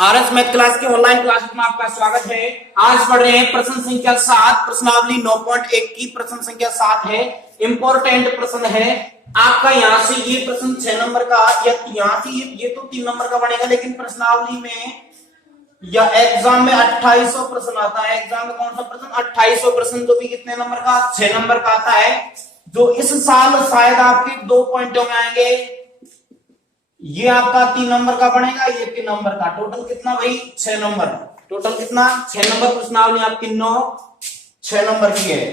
RS math class के online class में आपका स्वागत है। आज पढ़ रहे हैं प्रश्न संख्या 7, प्रश्नावली 9.1 की प्रश्न संख्या 7 है। इंपॉर्टेंट प्रश्न है आपका। यहां से ये प्रश्न 6 नंबर का या यहां से ये तो 3 नंबर का बनेगा, लेकिन प्रश्नावली में या एग्जाम में 2800 प्रश्न आता है। एग्जाम में कौन सा प्रश्न? 2800 प्रश्न, जो भी कितने नंबर का? 6 नंबर का आता है, जो इस साल शायद आपके 2 पॉइंटों में आएंगे। ये आपका 3 नंबर का बनेगा, ये 3 नंबर का। टोटल कितना भाई? 6 नंबर। टोटल कितना? 6 नंबर प्रश्नावली आपकी 6 नंबर की है।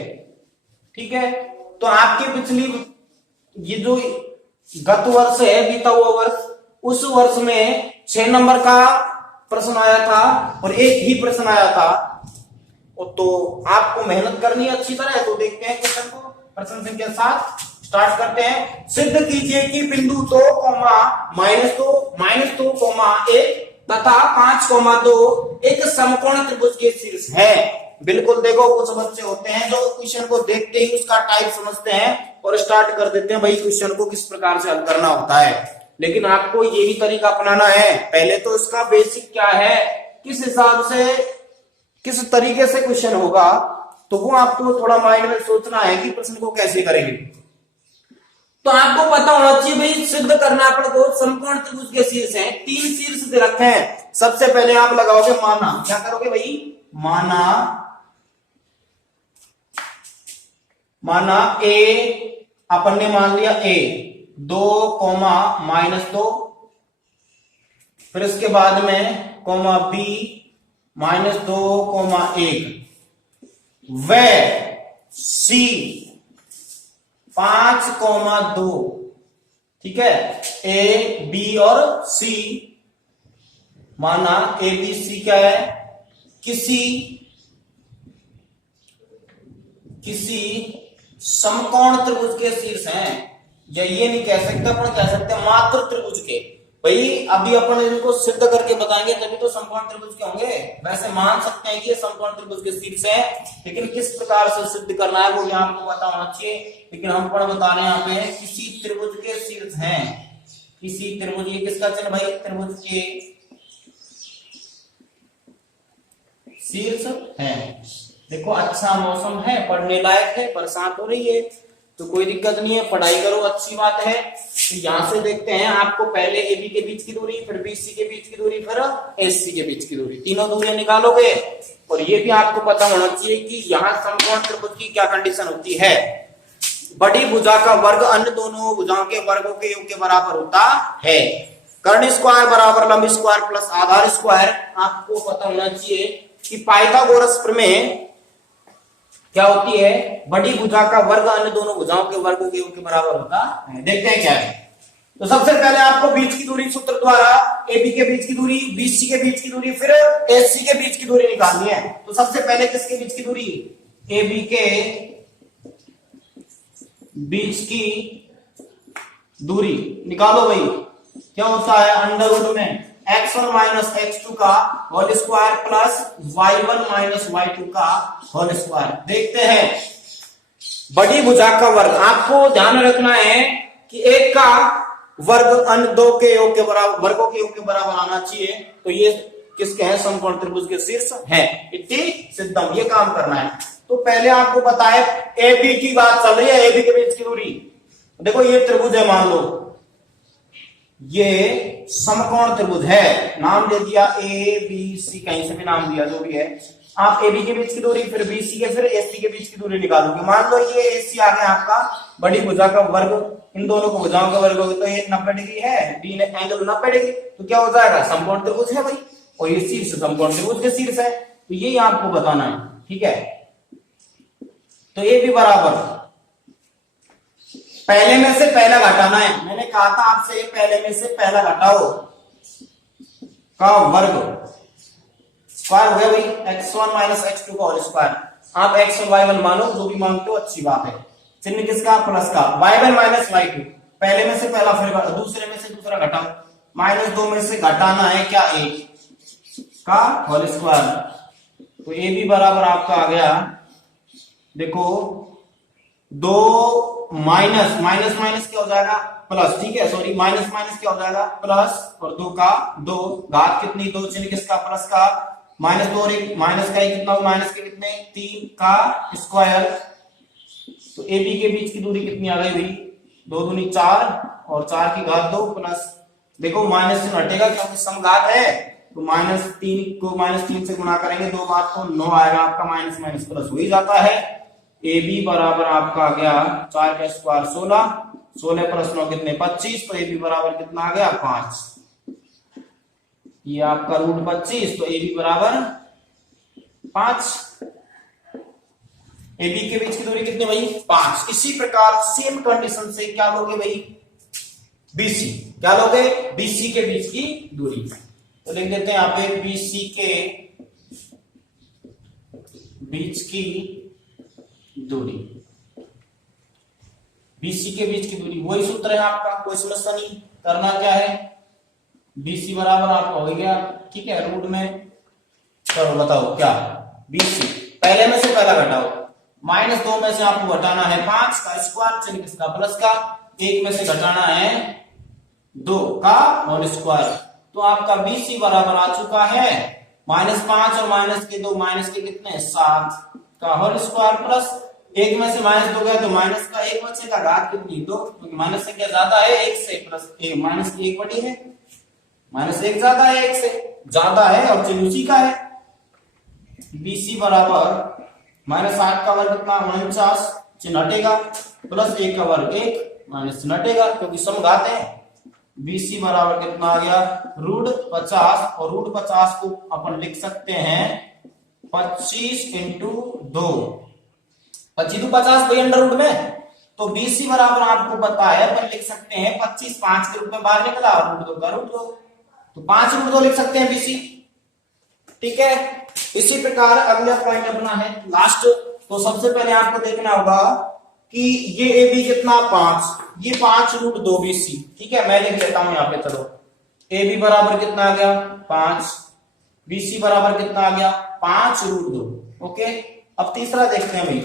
ठीक है, तो आपके पिछली ये जो गत वर्ष है, बीता हुआ वर्ष, उस वर्ष में 6 नंबर का प्रश्न आया था और एक ही प्रश्न आया था। तो आपको मेहनत करनी है अच्छी तरह। तो देखते हैं क्वेश्चन को। प्रश्न संख्या 7 स्टार्ट करते हैं। सिद्ध कीजिए कि बिंदु 2, -2, तथा 5, 2 एक समकोण त्रिभुज के शीर्ष है। बिल्कुल, देखो कुछ बच्चे होते हैं जो क्वेश्चन को देखते ही उसका टाइप समझते हैं और स्टार्ट कर देते हैं भाई क्वेश्चन को किस प्रकार से हल करना होता है। लेकिन आपको ये भी तरीका अपनाना है। पहले तो इसका बेसिक क्या है, किस हिसाब से किस तरीके से क्वेश्चन होगा, तो वो आपको थोड़ा माइंड में सोचना है कि प्रश्न को कैसे करेंगे। तो आपको पता होना चाहिए भाई, सिद्ध करना अपन को समकोण त्रिभुज के शीर्ष हैं। 3 शीर्ष दे रखे हैं। सबसे पहले आप लगाओगे माना। क्या करोगे भाई? माना ए, अपन ने मान लिया ए 2, -2, फिर इसके बाद में कोमा बी -2, 1, व सी 5, 2। ठीक है, ए बी और सी, माना ए बी सी क्या है? किसी समकोण त्रिभुज के शीर्ष हैं। या ये नहीं कह सकते अपन, कह सकते मात्र त्रिभुज के। भाई अभी अपन इनको सिद्ध करके बताएंगे तभी तो समकोण त्रिभुज के होंगे। वैसे मान सकते हैं कि ये समकोण त्रिभुज के शीर्ष है, लेकिन किस प्रकार से सिद्ध करना है वो भी आपको पता होना चाहिए। लेकिन हम पर बता रहे हैं यहाँ पे किसी त्रिभुज के शीर्ष हैं। किसी त्रिभुज, ये किसका चिन्ह भाई? त्रिभुज के शीर्ष है। देखो अच्छा मौसम है, पढ़ने लायक है, बरसात हो रही है, तो कोई दिक्कत नहीं है, पढ़ाई करो, अच्छी बात है। तो यहां से देखते हैं आपको पहले ए बी के बीच की दूरी, फिर बी सी के बीच की दूरी, फिर एस सी के बीच की दूरी, तीनों दूरियां निकालोगे। और ये भी आपको पता होना चाहिए कि यहाँ समकोण त्रिभुज की क्या कंडीशन होती है। बड़ी भुजा का वर्ग अन्य दोनों भुजाओं के वर्गों के योग के बराबर होता है। कर्ण स्क्वायर बराबर लंब स्क्वायर प्लस आधार स्क्वायर। आपको पता होना चाहिए कि पाइथागोरस प्रमेय क्या होती है? बड़ी भुजा का वर्ग अन्य दोनों भुजाओं के वर्गों के योग के बराबर होता है। देखते हैं क्या है। तो सबसे पहले आपको बीच की दूरी सूत्र द्वारा ए बी के बीच की दूरी, बी सी के बीच की दूरी, फिर एस सी के बीच की दूरी निकालनी है। तो सबसे पहले किसके बीच की दूरी? ए बी के बीच की दूरी निकालो भाई। क्या होता है? अंडरवुड में x1 माइनस x2 का whole square plus y1 minus y2 का होल स्क्वायर। देखते हैं बड़ी भुजा का वर्ग। आपको ध्यान रखना है कि एक का वर्ग अन्य दो के योग के बराबर, वर्गों के योग के बराबर आना चाहिए। तो ये किसके हैं? समकोण त्रिभुज के शीर्ष है। इति सिद्धम, ये काम करना है। तो पहले आपको पता है ए बी की बात चल रही है, ए बी के बीच की दूरी। देखो ये त्रिभुज है, मान लो ये समकोण त्रिभुज है, नाम दे दिया ए बी सी, कहीं से भी नाम दिया, जो भी है। आप ए बी के बीच की दूरी, फिर बी सी के, फिर एस सी के बीच की दूरी निकालोगे। मान लो ये एस सी आ गया आपका बड़ी भुजा का वर्ग, इन दोनों को भुजाओं का वर्ग होगा, तो ये 90 डिग्री है, डी एंगल 90 डिग्री, तो क्या हो जाएगा? समकोण त्रिभुज है भाई। और ये शीर्ष समकोण त्रिभुज के शीर्ष है, तो यही आपको बताना है। ठीक है, तो ये भी बराबर पहले में से पहला घटाना है। मैंने कहा था आपसे पहले में से पहला घटाओ का वर्ग, स्क्वायर हो गया भाई x1 माइनस x2 का होल स्क्वायर। आप x1 y1 मानो, जो भी मानते हो अच्छी बात है। चिन्ह किसका? प्लस का। y1 माइनस y2, पहले में से पहला फिर दूसरे में से दूसरा घटाओ। -2 में से घटाना है क्या? 1 का होल स्क्वायर। तो ये भी बराबर आपका आ गया, देखो 2 माइनस माइनस माइनस क्या हो जाएगा प्लस, ठीक है, सॉरी माइनस माइनस क्या हो जाएगा प्लस, और 2 का 2 घात कितनी, 2 चिन्ह किसका प्लस का, -2 और 1 माइनस का, कितना माइनस के कितने 3 का स्क्वायर। तो ए बी के बीच की दूरी कितनी आ गई भाई, 2 दूनी 4 और 4 की घात 2 प्लस, देखो माइनस से हटेगा क्योंकि समघात है, तो -3 को -3 से गुणा करेंगे 2 बार तो 9 आएगा आपका, माइनस माइनस प्लस हो ही जाता है। ए बी बराबर आपका आ गया 4 का स्क्वायर 16, 16 प्लस 9 कितने 25, तो ए बी बराबर कितना आ गया 5, ये आपका रूट 25, तो ए बी बराबर 5। ए बी के बीच की दूरी कितनी भाई 5। इसी प्रकार सेम कंडीशन से क्या लोगे भाई बीसी, क्या लोगे बीसी के बीच की दूरी, तो लिख देते हैं यहां पे बीसी के बीच की दूरी, बीसी के बीच की दूरी वही सूत्र है आपका, कोई समस्या नहीं। करना क्या है, बीसी बराबर आपका हो गया, ठीक है, रूट में करो, बताओ क्या, बीसी पहले में से पहला घटाओ, -2 में से आपको घटाना है 5 का स्क्वायर, चिन्ह किसका प्लस का, 1 में से घटाना है 2 का होल स्क्वायर, तो आपका बीसी बराबर आ चुका है -5 और माइनस के 2 माइनस के कितने 7 का होल स्क्वायर प्लस 1 में से -2 गया तो माइनस का 1 बचेगा, घात कितनी 2, क्योंकि माइनस से क्या ज्यादा है 1 से, प्लस माइनस की 1 बड़ी है, -1 ज्यादा है 1 से, ज्यादा है और चिन्ह उसी का है। बीसी बराबर -8 का वर्ग कितना 49, चिन्ह हटेगा, प्लस 1 का वर्ग 1 माइनस चिन्ह हटेगा क्योंकि समघात है। बीसी बराबर कितना आ गया √50, और √50 को अपन लिख सकते हैं 25 × 2, 25 × 50 भाई अंडर रूट में, तो बीसी बराबर आपको पता है अपन लिख सकते हैं 25, 5 के रूप में बाहर निकला, √2 का √2, तो 5√2 लिख सकते हैं बीसी, ठीक है। इसी प्रकार अगला पॉइंट अपना है लास्ट, तो सबसे पहले आपको देखना होगा कि ये ए बी कितना 5, ये 5√2 बीसी, ठीक है, मैं लिख लेता हूं यहाँ पे, चलो ए बी बराबर कितना आ गया 5, बीसी बराबर कितना आ गया 5√2, ओके। अब तीसरा देखते हैं भाई,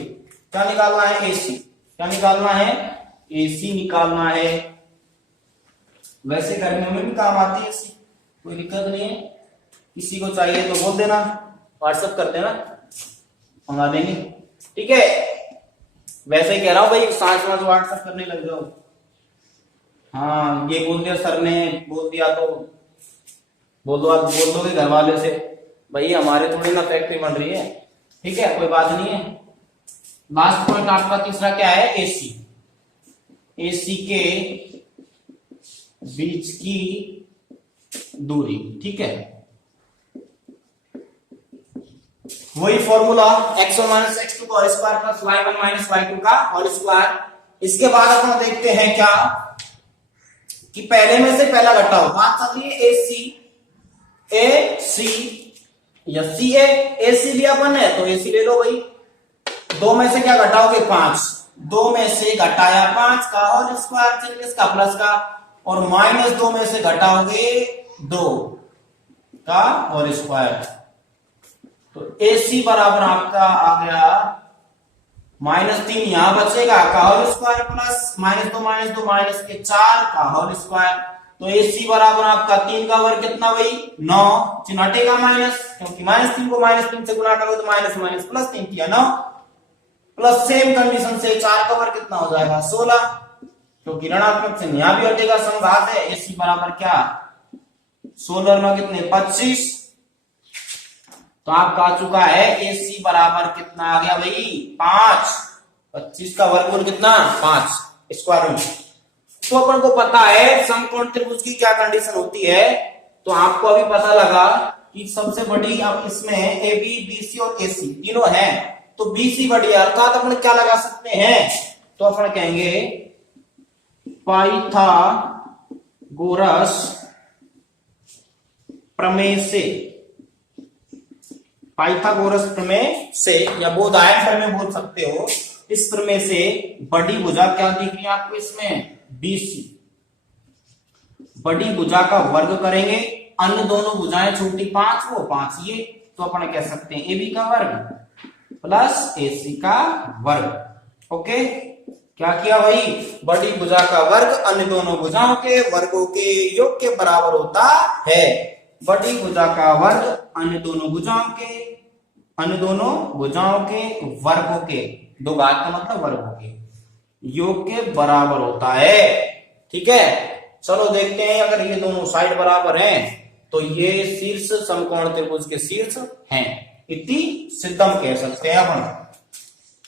क्या निकालना है एसी, क्या निकालना है एसी निकालना है, वैसे करने में भी काम आती है एसी, कोई दिक्कत नहीं है, किसी को चाहिए तो बोल देना, व्हाट्सएप कर देना, मंगा देंगे, ठीक है। वैसे ही कह रहा हूं भाई, सांस में व्हाट्सएप करने लग जाओ, हाँ ये बोल दिया सर ने, बोल दिया तो बोल दो, आप बोल दोगे घर वाले से, भाई हमारे थोड़ी ना फैक्ट्री बन रही है, ठीक है, कोई बात नहीं है। लास्ट पॉइंट आपका तीसरा क्या है एसी, एसी के बीच की दूरी, ठीक है, वही फॉर्मूला x1 - x2 का whole square plus y1 - y2 का होल स्क्वायर। इसके बाद अपन देखते हैं क्या कि पहले में से पहला घटाओ, बात चल रही है ए सी या सी ए सी लिया अपन है तो एसी ले लो भाई, 2 में से क्या घटाओगे 5, 2 में से घटाया 5 का होल स्क्वायर, चिन्ह किसका प्लस का, और -2 में से घटाओगे 2 का होल स्क्वायर, तो AC बराबर आपका आ गया -3, यहां बचेगा का होल स्क्वायर प्लस -2 माइनस के 4 का होल स्क्वायर, तो AC बराबर आपका 3 का वर्ग कितना भाई 9, चिन्ह हटेगा माइनस, क्योंकि -3 को -3 से गुणा करो तो माइनस माइनस प्लस 3 किया 9, प्लस सेम कंडीशन से 4 का वर्ग कितना हो जाएगा 16, क्योंकि ऋणात्मक चिन्ह यहां भी हटेगा, समघात है। AC बराबर क्या 16 में कितने 25, तो आपका आ चुका है AC बराबर कितना आ गया भाई 5, 25 का वर्गमूल कितना 5 स्क्वायर रूट। तो अपन को पता है समकोण त्रिभुज की क्या कंडीशन होती है, तो आपको अभी पता लगा कि सबसे बड़ी अब इसमें AB, BC और AC तीनों है, तो BC बड़ी है, अर्थात अपन क्या लगा सकते हैं, तो अपन कहेंगे पाइथागोरस प्रमेय से, पाइथागोरस प्रमेय से या बोधायन प्रमेय बोल सकते हो, इस प्रमेय से बड़ी भुजा क्या दिख रही है आपको इसमें BC, बड़ी भुजा का वर्ग करेंगे, अन्य दोनों भुजाएं छोटी 5 वो 5 ये, तो अपन कह सकते हैं AB का वर्ग प्लस AC का वर्ग, ओके। क्या किया भाई, बड़ी भुजा का वर्ग अन्य दोनों भुजाओं के वर्गों के योग के बराबर होता है। बड़ी भुजा का वर्ग अन्य दोनों भुजाओं के वर्गों के, दो घात का मतलब वर्गों के योग के बराबर होता है। ठीक है, चलो देखते हैं, अगर ये दोनों साइड बराबर हैं तो ये शीर्ष समकोण त्रिभुज के शीर्ष हैं, इति सिद्धम कह सकते हैं अपन।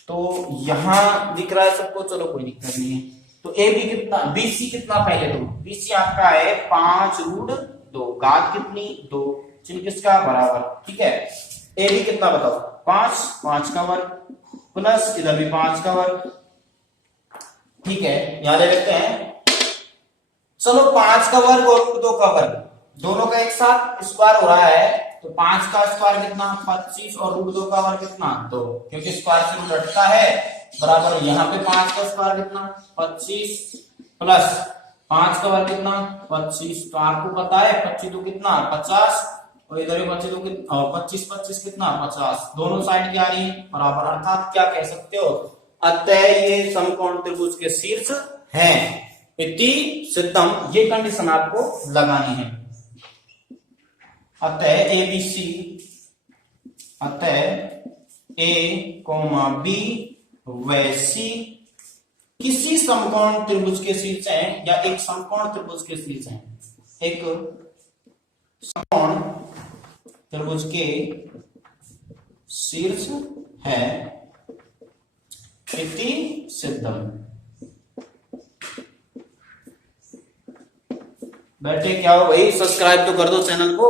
तो यहां दिख रहा है सबको, चलो कोई दिक्कत नहीं है। तो ए बी कितना, बीसी कितना, पहले तो बीसी आपका है 5√2, घात कितनी 2, चिन्ह किसका बराबर। ठीक है, ए बी कितना बताओ, 5 का वर्ग प्लस इधर भी 5 का वर्ग। ठीक है, यहां ले लेते हैं, चलो 5 का वर्ग और 2 का वर्ग दोनों का एक साथ स्क्वायर हो रहा है, तो 5 का स्क्वायर कितना 25 और √2 का वर्ग कितना 2, क्योंकि स्क्वायर से रूट हटता है, बराबर यहाँ पे 5 का स्क्वायर कितना 25 प्लस 5 का वर्ग कितना 25, तो आपको पता है 25 कितना 50, और इधर भी 25 कितना 50, दोनों साइड क्या आ रही है बराबर, अर्थात क्या कह सकते हो, अतः ये समकोण त्रिभुज के शीर्ष हैं, इति सिद्धम। ये कंडीशन आपको लगानी है। अतः ABC, अतः A, B व C किसी समकोण त्रिभुज के शीर्ष हैं, या एक समकोण त्रिभुज के शीर्ष हैं, एक समकोण त्रिभुज के शीर्ष है, इति सिद्धम। बैठे क्या हो भाई, सब्सक्राइब तो कर दो चैनल को।